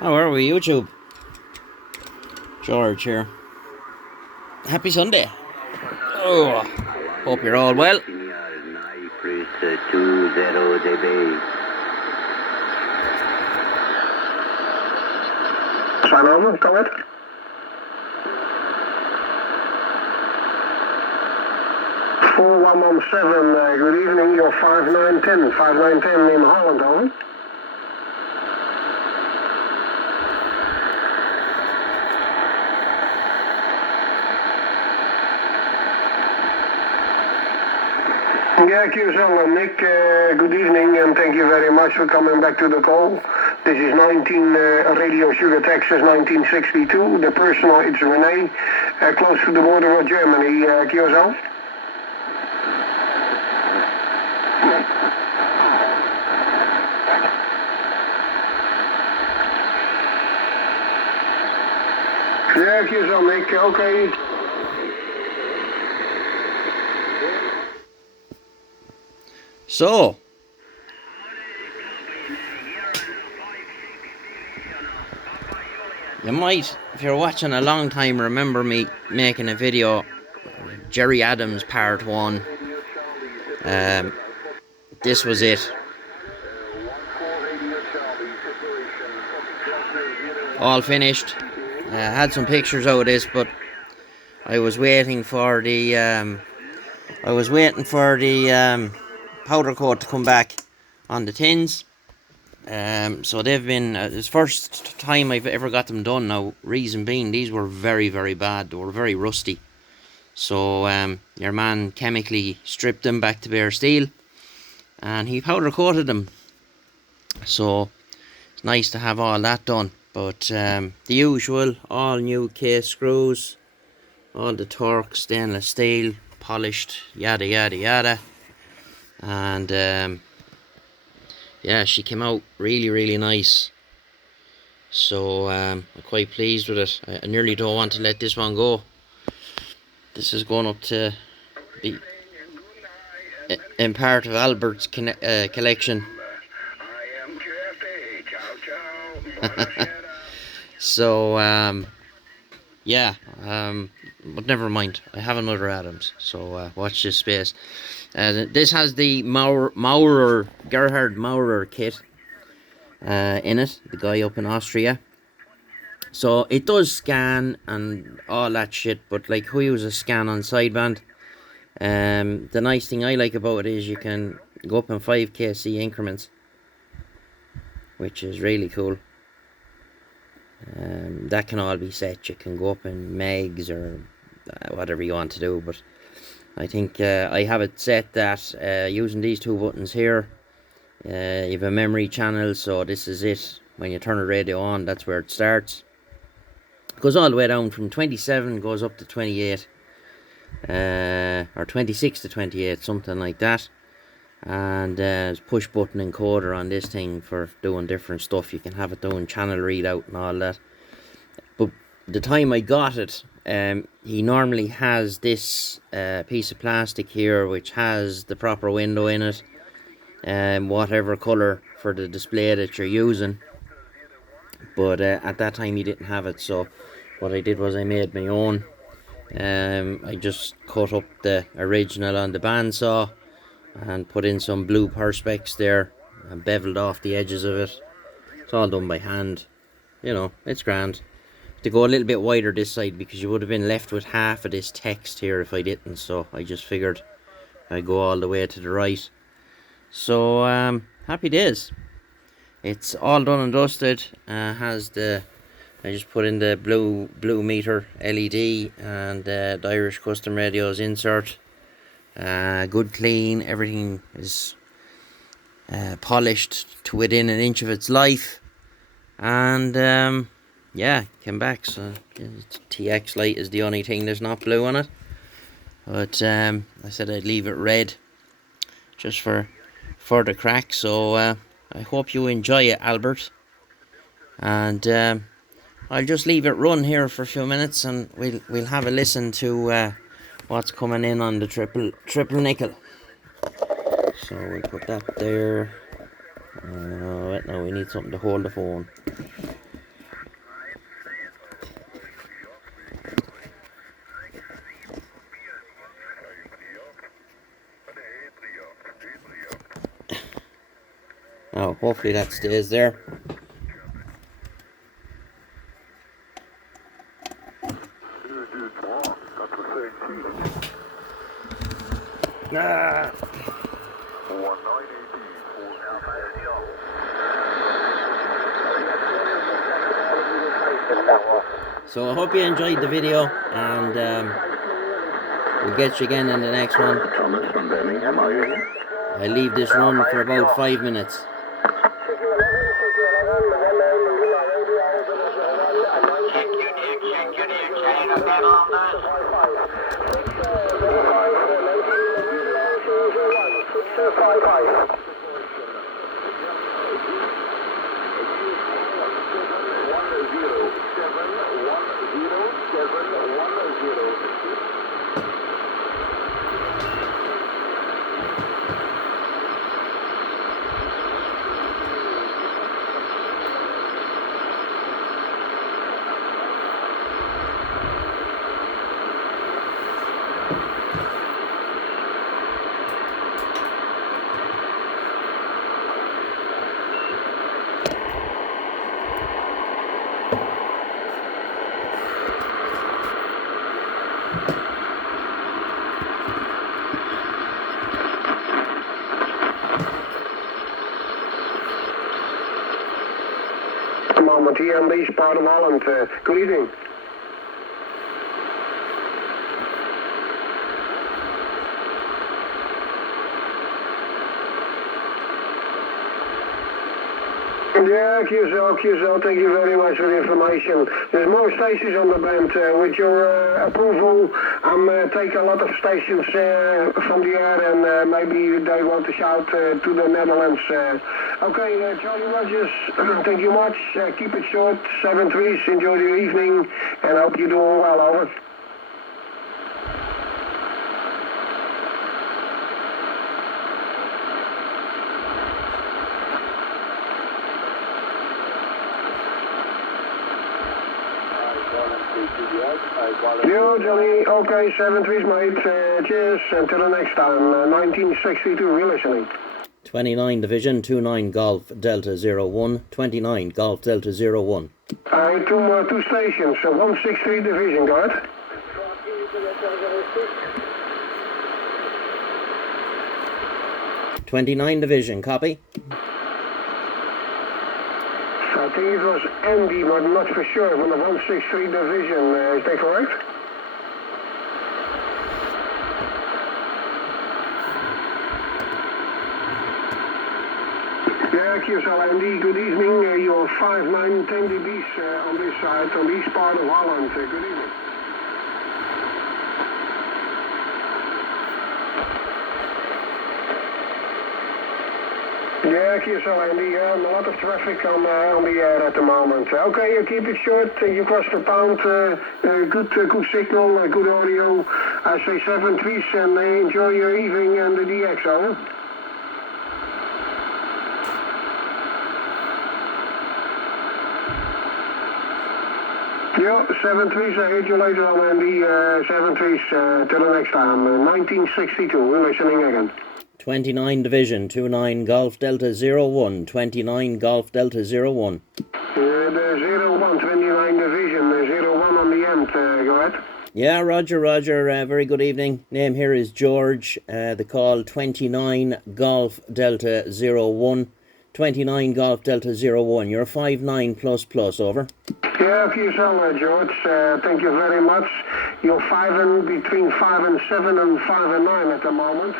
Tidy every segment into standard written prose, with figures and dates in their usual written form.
How are we, YouTube? George here. Happy Sunday. Oh, hope you're all well. Salome, go ahead. 4117, good evening, you're 5910, 5910 in Holland, over. Yeah, QSL, Nick, good evening and thank you very much for coming back to the call. This is 19 Radio Sugar Texas 1962. The personal, it's Renee, close to the border of Germany, QSL. Yeah, QSL, Nick, okay. So, you might, if you're watching a long time, remember me making a video, Gerry Adams Part 1. This was it. All finished. Had some pictures out of this, but I was waiting for the powder coat to come back on the tins. So they've been, it's the first time I've ever got them done now. Reason being, these were very, very bad. They were very rusty. So your man chemically stripped them back to bare steel and he powder coated them. So it's nice to have all that done. But the usual, all new case screws, all the torque, stainless steel, polished, yada yada yada. And yeah, she came out really nice. So I'm quite pleased with it. I nearly don't want to let this one go. This is going up to be in part of Albert's collection. So yeah, but never mind. I have another Adams, so watch this space. This has the Gerhard Maurer kit in it, the guy up in Austria. So it does scan and all that shit, but like who uses scan on sideband? The nice thing I like about it is you can go up in 5kc increments, which is really cool. That can all be set. You can go up in megs or whatever you want to do, but I think I have it set that using these two buttons here, you have a memory channel, so this is it. When you turn the radio on, that's where it starts. It goes all the way down from 27, goes up to 28, or 26 to 28, something like that. And there's push button encoder on this thing for doing different stuff. You can have it doing channel readout and all that. But the time I got it, he normally has this piece of plastic here which has the proper window in it, whatever colour for the display that you're using. But at that time he didn't have it, so what I did was I made my own. I just cut up the original on the bandsaw and put in some blue perspex there and beveled off the edges of it. It's all done by hand. You know, it's grand. To go a little bit wider this side because you would have been left with half of this text here if I didn't, so I just figured I'd go all the way to the right. So happy days. It's all done and dusted. Has the, I just put in the blue meter LED and the Irish Custom Radios insert. Good clean, everything is polished to within an inch of its life. And yeah, came back, so TX light is the only thing there's not blue on it. But I said I'd leave it red just for the crack. So I hope you enjoy it, Albert. And I'll just leave it run here for a few minutes and we'll have a listen to what's coming in on the triple nickel. So we'll put that there. Right now we need something to hold the phone. Now, hopefully that stays there. Ah. So I hope you enjoyed the video, and we'll get you again in the next one. I leave this run for about 5 minutes. Moment here in this part of Holland. Good evening. Yeah, QSL, thank you very much for the information. There's more stations on the band. With your approval, I'm taking a lot of stations from the air, and maybe they want to shout to the Netherlands. Okay, Charlie Rogers, thank you much. Keep it short, 7-3s, enjoy your evening, and I hope you're doing well, over. Yo, Johnny, okay, 7-3s, mate. Cheers, until the next time. 1962, you're listening. 29 Division, 29 Golf Delta 01, 29 Golf Delta 01. Two stations, 163 Division, got it? 29 Division, copy. I think it was Andy, but I'm not for sure, from the 163 Division, is that correct? Yeah, QSL Andy, good evening. You're 5910 dBs on this side, on this part of Holland. Good evening. Yeah, QSL Andy, a lot of traffic on the air at the moment. Okay, you keep it short, you cross the pound, good signal, good audio. I say 7-3s and enjoy your evening and the DX, over. Yeah, 7-3s, I hear you later on, Andy. 7-3s, till the next time. 1962, we're listening again. 29 Division, 29 Golf Delta 01, 29 Golf Delta 01. The 01, 29 Division, 01 on the end, go ahead. Yeah, Roger, very good evening. Name here is George. The call 29 Golf Delta 01, 29 Golf Delta 01. You're 59++, over. Yeah, QSL, George, thank you very much. You're between 5 and 7 and 5 and 9 at the moment.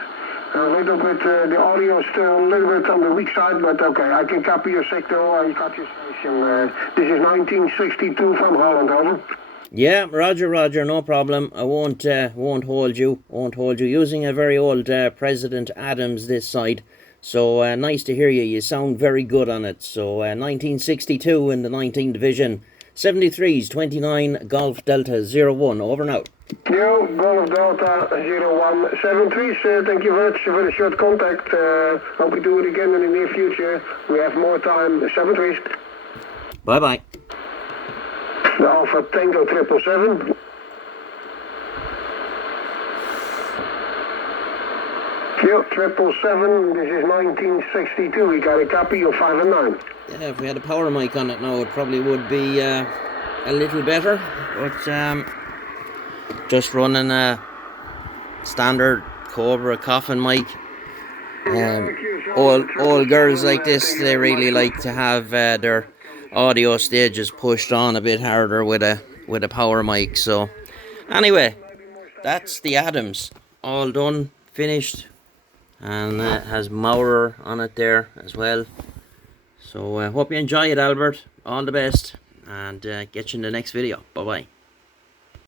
A little bit, the audio is still a little bit on the weak side, but okay, I can copy your signal, I got your station. This is 1962 from Holland, over. Yeah, Roger, no problem. I won't hold you. Using a very old President Adams this side. So nice to hear you. You sound very good on it. So 1962 in the 19 Division. 73s, 29 Golf Delta 01. Over now. Yo, Golf Delta 01. 73s, thank you very much for the short contact. Hope we do it again in the near future. We have more time. 73s. Bye-bye. The Alpha Tango 777. Q777, this is 1962. We got a copy of 5 and 9. Yeah, if we had a power mic on it now, it probably would be a little better. But just running a standard Cobra coffin mic. All girls like this, they really like to have their audio stages pushed on a bit harder with a power mic. So anyway, that's the Adams, all done, finished, and it has Maurer on it there as well. So hope you enjoy it, Albert. All the best, and get you in the next video. Bye bye.